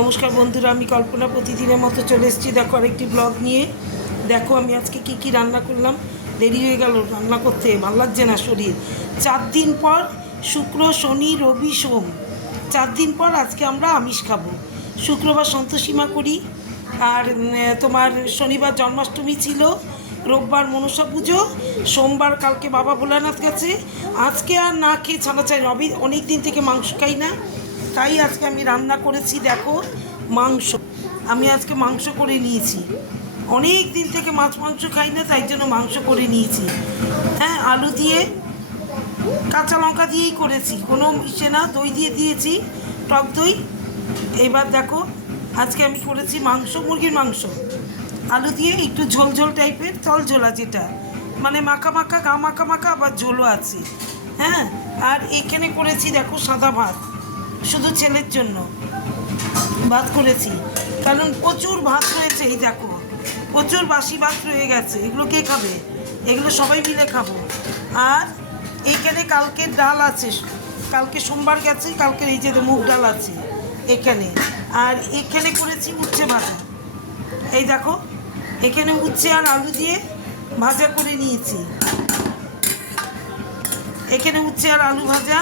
নমস্কার বন্ধুরা, আমি কল্পনা প্রতিদিনের মতো চলে এসেছি। দেখো আরেকটি ব্লগ নিয়ে। দেখো আমি আজকে কি রান্না করলাম। দেরি হয়ে গেল রান্না করতে, ভালো লাগছে না শরীর। 4 দিন পর, শুক্র শনি রবি সোম, 4 দিন পর আজকে আমরা আমিষ খাবো। শুক্রবার সন্তোষীমা করি, আর তোমার শনিবার জন্মাষ্টমী ছিল, রোববার মনসা পুজো, সোমবার কালকে বাবা ভোলানাথ গেছে। আজকে আর না খেয়ে ছাড়া চাই, রবি অনেক দিন থেকে মাংস খাই না, তাই আজকে আমি রান্না করেছি। দেখো মাংস, আমি আজকে মাংস করে নিয়েছি। অনেক দিন থেকে মাছ মাংস খাই না, তাই জন্য মাংস করে নিয়েছি। হ্যাঁ, আলু দিয়ে কাঁচা লঙ্কা দিয়েই করেছি, কোনো মিশে না, দই দিয়ে দিয়েছি, টক দই। এবার দেখো আজকে আমি করেছি মাংস, মুরগির মাংস, আলু দিয়ে একটু ঝোল ঝোল টাইপের, জল ঝোলা, যেটা মানে মাখা মাখা, গা মাখা মাখা, আবার ঝোলও আছে। হ্যাঁ, আর এখানে করেছি দেখো সাদা ভাত, শুধু ছেলের জন্য ভাত করেছি, কারণ প্রচুর ভাত রয়েছে। এই দেখো প্রচুর বাসি ভাত রয়ে গেছে, এগুলো কে খাবে? এগুলো সবাই মিলে খাবো। আর এইখানে কালকের ডাল আছে, কালকে সোমবার গেছে, কালকের এই যে মুগ ডাল আছে এখানে। আর এখানে করেছি উচ্ছে ভাজা। এই দেখো এখানে উচ্ছে আর আলু দিয়ে ভাজা করে নিয়েছি, এখানে উচ্ছে আর আলু ভাজা।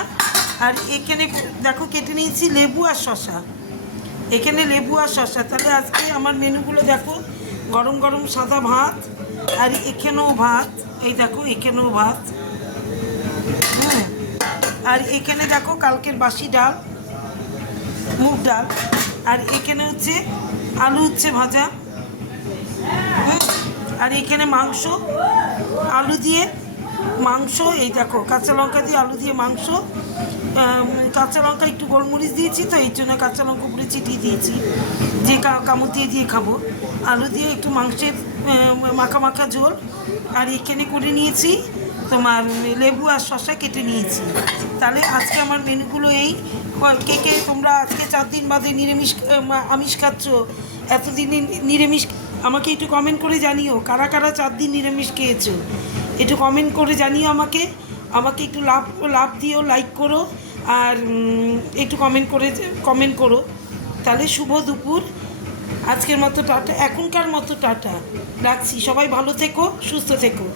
আর এখানে দেখো কেটে নিয়েছি লেবু আর শশা, এখানে লেবু আর শশা। তাহলে আজকে আমার মেনুগুলো দেখো, গরম গরম সাদা ভাত, আর এখানেও ভাত, এই দেখো এখানেও ভাত। হ্যাঁ, আর এখানে দেখো কালকের বাসি ডাল, মুগ ডাল। আর এখানে হচ্ছে আলু উচ্ছে ভাজা। আর এখানে মাংস, আলু দিয়ে মাংস। এই দেখো কাঁচা লঙ্কা দিয়ে আলু দিয়ে মাংস, কাঁচা লঙ্কা একটু গোলমরিচ দিয়েছি, তো এই জন্য কাঁচা লঙ্কা উপরে চিটিয়ে দিয়েছি, যে কামড় দিয়ে দিয়ে খাবো। আলু দিয়ে একটু মাংসের মাখা মাখা ঝোল। আর এখানে করে নিয়েছি তোমার লেবু আর শশা কেটে নিয়েছি। তাহলে আজকে আমার মেনুগুলো এই। কে কে তোমরা আজকে 4 দিন বাদে নিরামিষ আমিষ খাচ্ছ, এতদিন নিরামিষ, আমাকে একটু কমেন্ট করে জানিও কারা কারা 4 দিন নিরামিষ খেয়েছো। একটু কমেন্ট করে জানিও আমাকে, আমাকে একটু লাভ দিও, লাইক করো, আর একটু কমেন্ট করো। তাহলে শুভ দুপুর, আজকের মতো টাটা, এখনকার মতো টাটা, রাখছি। সবাই ভালো থেকো, সুস্থ থেকো।